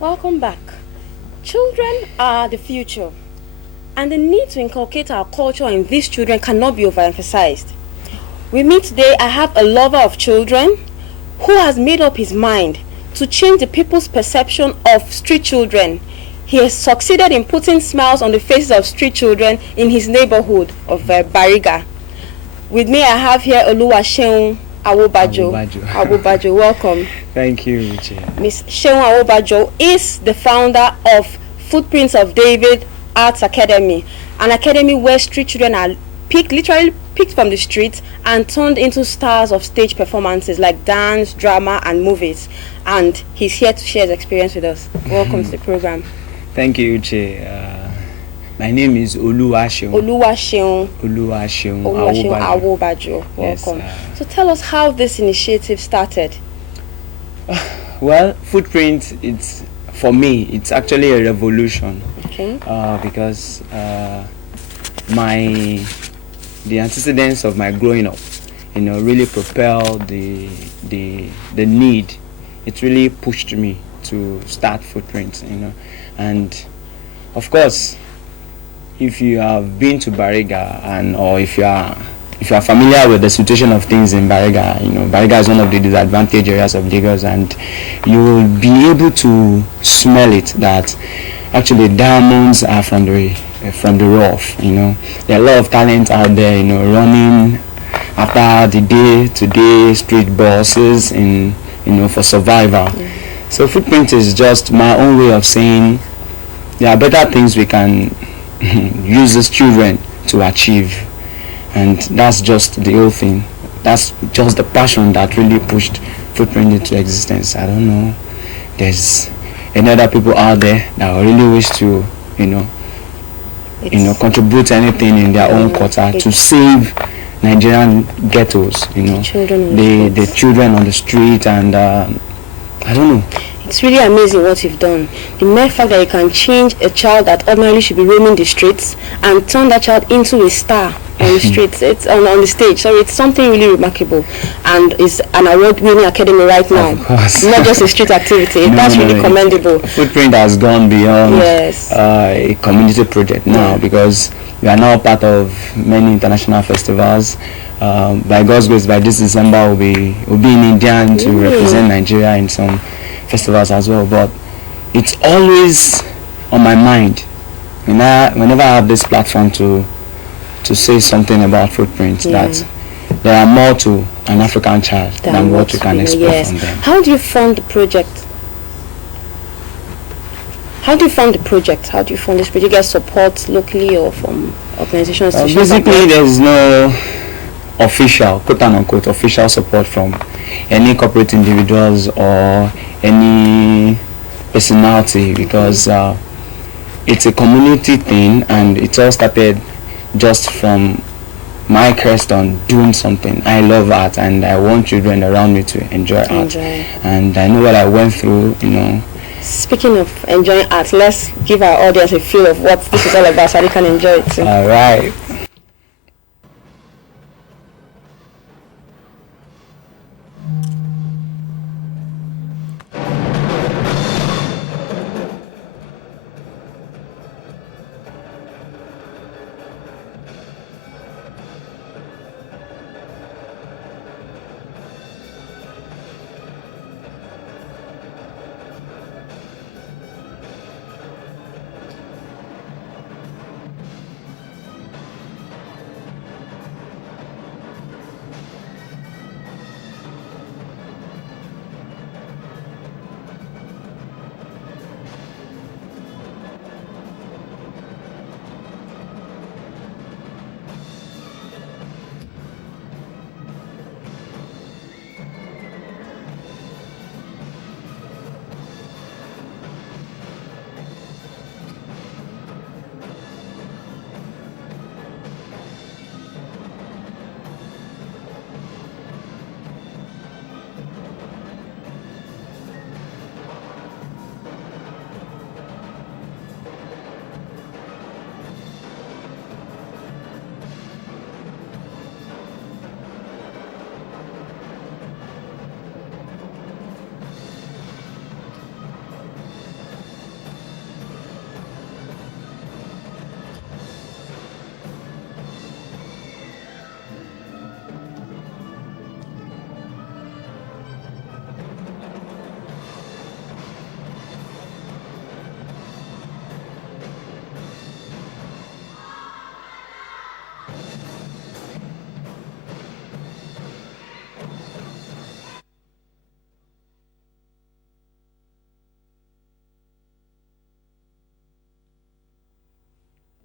Welcome back. Children are the future, and the need to inculcate our culture in these children cannot be overemphasized. With me today, I have a lover of children who has made up his mind to change the people's perception of street children. He has succeeded in putting smiles on the faces of street children in his neighborhood of Bariga. With me, I have here Oluwaseun Awobajo. Welcome. Thank you, Richie. Miss Seun Awobajo is the founder of Footprints of David Arts Academy, an academy where street children are literally picked from the streets and turned into stars of stage performances like dance, drama, and movies. And he's here to share his experience with us. Welcome to the program. Thank you, Uche. My name is Oluwaseun Awobajo. Welcome. So tell us how this initiative started. Well, Footprint, for me, it's actually a revolution. Okay. Because the antecedents of my growing up, really propelled the need. It really pushed me to start Footprints, and of course, if you have been to Bariga or if you are familiar with the situation of things in Bariga, Bariga is one of the disadvantaged areas of Lagos, and you will be able to smell it that actually diamonds are from the rough. There are a lot of talent out there, running after the day-to-day street bosses for survival. So Footprint is just my own way of saying there are better things we can use as children to achieve, and that's just the whole thing. That's just the passion that really pushed Footprint into existence. I don't know, there's any other people out there that really wish to contribute anything in their own quarter to save Nigerian ghettos, the children on the street, and I don't know. It's really amazing what you've done. The mere fact that you can change a child that ordinarily should be roaming the streets and turn that child into a star on the streets, it's on the stage. So it's something really remarkable, and it's an award-winning academy right now. Of course. Not just a street activity. That's really commendable. Footprint has gone beyond a community project now, because we are now part of many international festivals. By God's grace, by this December, we'll be in India to represent Nigeria in some festivals as well. But it's always on my mind whenever I have this platform to say something about Footprints, that there are more to an African child than what you can expect from them. How do you fund the project? How do you fund this project? You get support locally or from organizations? Basically, there's no official, quote unquote, official support from any corporate individuals or any personality, because it's a community thing, and it all started just from my quest on doing something. I love art, and I want children around me to enjoy art, and I know what I went through. Speaking of enjoying art, let's give our audience a feel of what this is all about so they can enjoy it too. All right.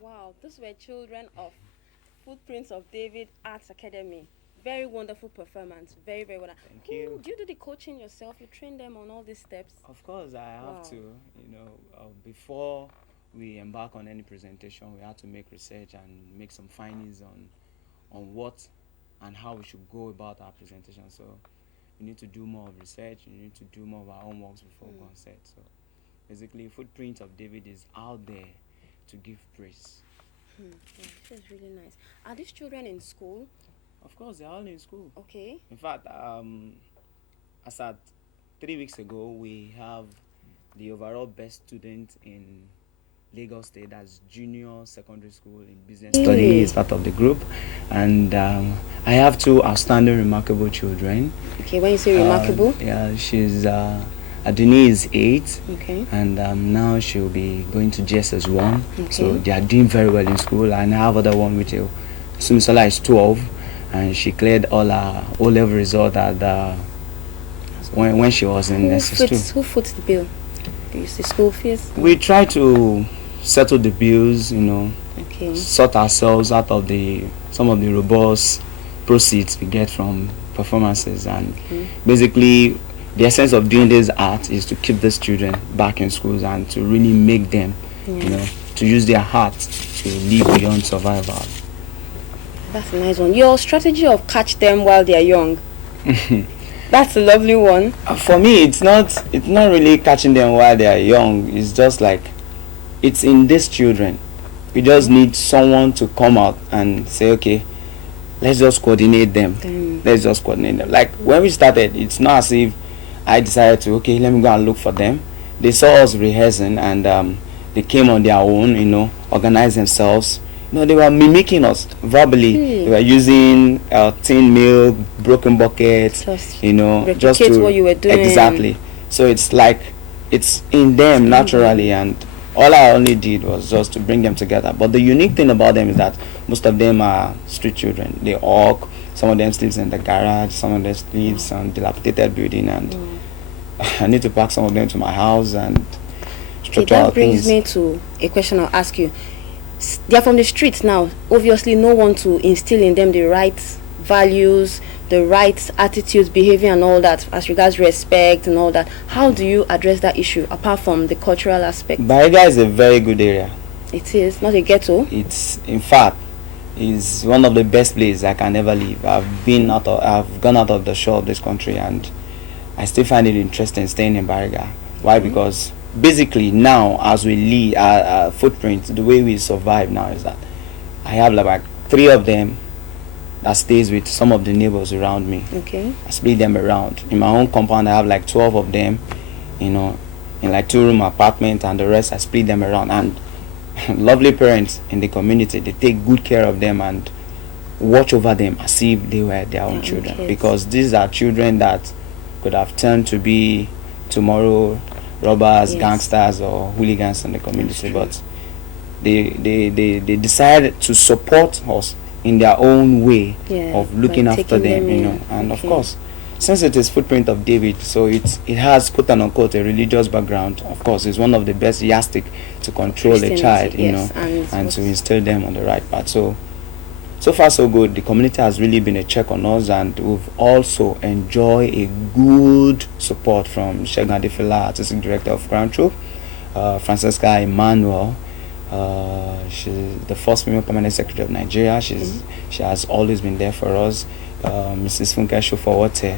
Wow, those were children of Footprints of David Arts Academy. Very wonderful performance. Very, very wonderful. Thank you. Do you do the coaching yourself? You train them on all these steps? Of course, I have Wow. to. Before we embark on any presentation, we have to make research and make some findings on what and how we should go about our presentation. So we need to do more of research. We need to do more of our homeworks before we go on set. So basically, Footprint of David is out there to give praise. Yeah, this is really nice. Are these children in school? Of course, they're all in school. Okay. In fact, as at 3 weeks ago, we have the overall best student in Lagos State as junior secondary school in business study is part of the group, and I have two outstanding, remarkable children. Okay, when you say remarkable? Yeah, she's Adini is 8, Okay. and now she'll be going to GSS1. Okay. So they are doing very well in school, and I have other one with you. Sumisola is 12, and she cleared all her O-level result at when she was in SS2. Who foots the bill? Do you see school fees? We try to settle the bills, Okay. sort ourselves out of some of the robust proceeds we get from performances, and basically the essence of doing this art is to keep these children back in schools and to really make them, to use their heart to live beyond survival. That's a nice one. Your strategy of catch them while they are young. That's a lovely one. For me, it's not really catching them while they are young. It's just like it's in these children. We just need someone to come out and say, okay, let's just coordinate them. Let's just coordinate them. Like when we started, it's not as if I decided to, okay, let me go and look for them. They saw us rehearsing, and they came on their own, organized themselves. They were mimicking us verbally. They were using tin milk, broken buckets, just to what you were doing. Exactly. So it's like it's in them naturally, and all I only did was just to bring them together. But the unique thing about them is that most of them are street children. They walk. Some of them sleeps in the garage. Some of them sleeps on dilapidated building, and I need to pack some of them to my house and structure that brings things. me to a question I'll ask you. They are from the streets now. Obviously, no one to instill in them the right values, the right attitudes, behavior, and all that, as regards respect and all that. How do you address that issue apart from the cultural aspect? Bariga is a very good area. It is not a ghetto. It's, in fact, is one of the best places I can ever live. I've gone out of the shore of this country, and I still find it interesting staying in Bariga. Why? Because basically now, as we leave our footprint, the way we survive now is that I have like 3 of them that stays with some of the neighbors around me. Okay. I split them around. In my own compound, I have like 12 of them, in like 2-room apartment, and the rest I split them around. And lovely parents in the community, they take good care of them and watch over them as if they were their own children. Kids. Because these are children that could have turned to be tomorrow robbers, gangsters, or hooligans in the community, but they decided to support us in their own way of looking after them, and of course, since it is Footprint of David, so it has quote unquote a religious background. Of course, it's one of the best yardstick to control a child, and to instill them on the right path. So far so good. The community has really been a check on us, and we've also enjoyed a good support from Shegun Adefila, Artistic Director of Crown Troop, Francesca Emmanuel. She's the first female permanent secretary of Nigeria. She has always been there for us. Mrs. Funke Shofowote,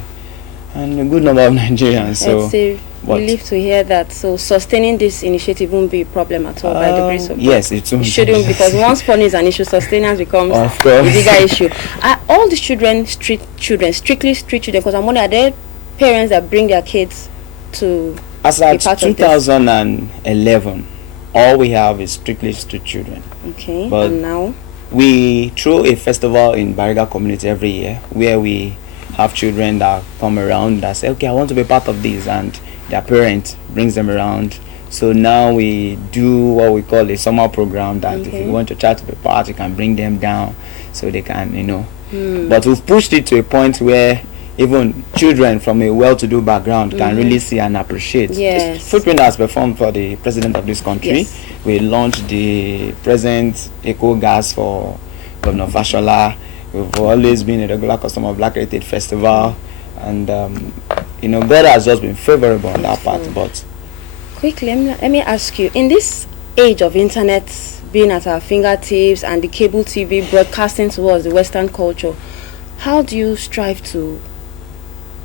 and a good number of Nigerians. So it's a relief to hear that. So sustaining this initiative won't be a problem at all by the grace of God. Yes, it shouldn't, because once fun is an issue, sustenance becomes of course a bigger issue. Are all the children strictly street children? Because I'm wondering, are there parents that bring their kids to as at 2011, all we have is strictly street children. Okay, but and now? We throw a festival in Bariga community every year where we have children that come around that say, okay, I want to be part of this, and their parent brings them around. So now we do what we call a summer program that if you want your child to be part, you can bring them down so they can, But we've pushed it to a point where even children from a well-to-do background can really see and appreciate. Yes. Footprint has performed for the president of this country. Yes. We launched the present Eco Gas for Governor Fashola. We've always been a regular customer of Black Heritage Festival, and God has just been favorable on that part. But quickly, let me ask you: in this age of internet being at our fingertips and the cable TV broadcasting towards the Western culture, how do you strive to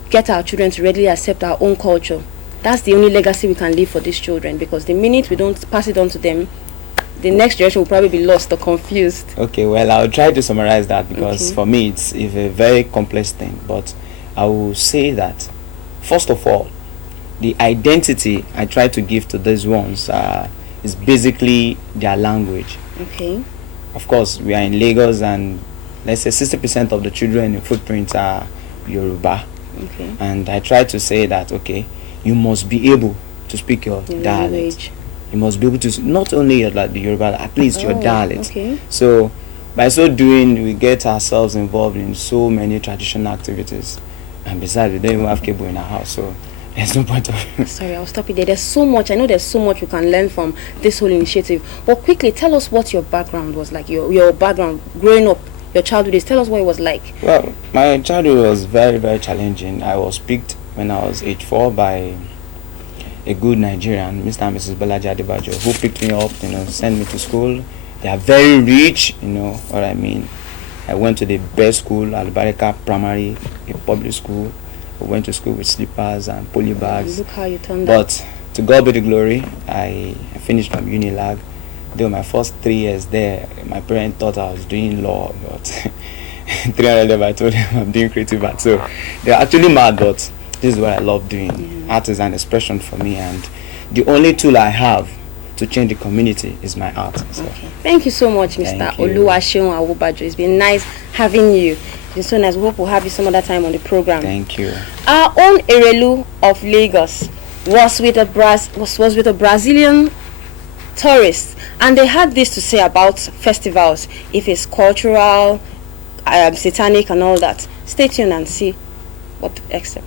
get our children to readily accept our own culture? That's the only legacy we can leave for these children, because the minute we don't pass it on to them, the next generation will probably be lost or confused. Okay, well, I'll try to summarize that, because for me it's a very complex thing. But I will say that, first of all, the identity I try to give to these ones is basically their language. Okay. Of course, we are in Lagos, and let's say 60% of the children in Footprint are Yoruba. Okay. And I try to say that, okay, you must be able to speak your dialect. Language. You must be able to not only the Yoruba, at least your dialect. Okay. So by so doing, we get ourselves involved in so many traditional activities, and besides, we don't even have cable in our house, so there's no point of Sorry, I'll stop you there. There's so much. I know there's so much we can learn from this whole initiative. But quickly, tell us what your background was like. Your background growing up, your childhood days. Tell us what it was like. Well, my childhood was very, very challenging. I was picked when I was age 4 by a good Nigerian, Mr. and Mrs. Balaji Adebajo, who picked me up, sent me to school. They are very rich, you know what I mean. I went to the best school, Al-Barika Primary, a public school. I went to school with slippers and poly bags. Look how you turned out. But to God be the glory, I finished from Unilag. Though my first 3 years there, my parents thought I was doing law, but 300 level, I told them I'm doing creative art. So they're actually mad, but this is what I love doing. Art is an expression for me, and the only tool I have to change the community is my art. So. Okay. Thank you so much, Mr. Thank you. Oluwaseun Awobajo. It's been nice having you. It's so nice. We hope we'll have you some other time on the program. Thank you. Our own Erelu of Lagos was with a Brazilian tourist, and they had this to say about festivals, if it's cultural, satanic and all that. Stay tuned and see what except.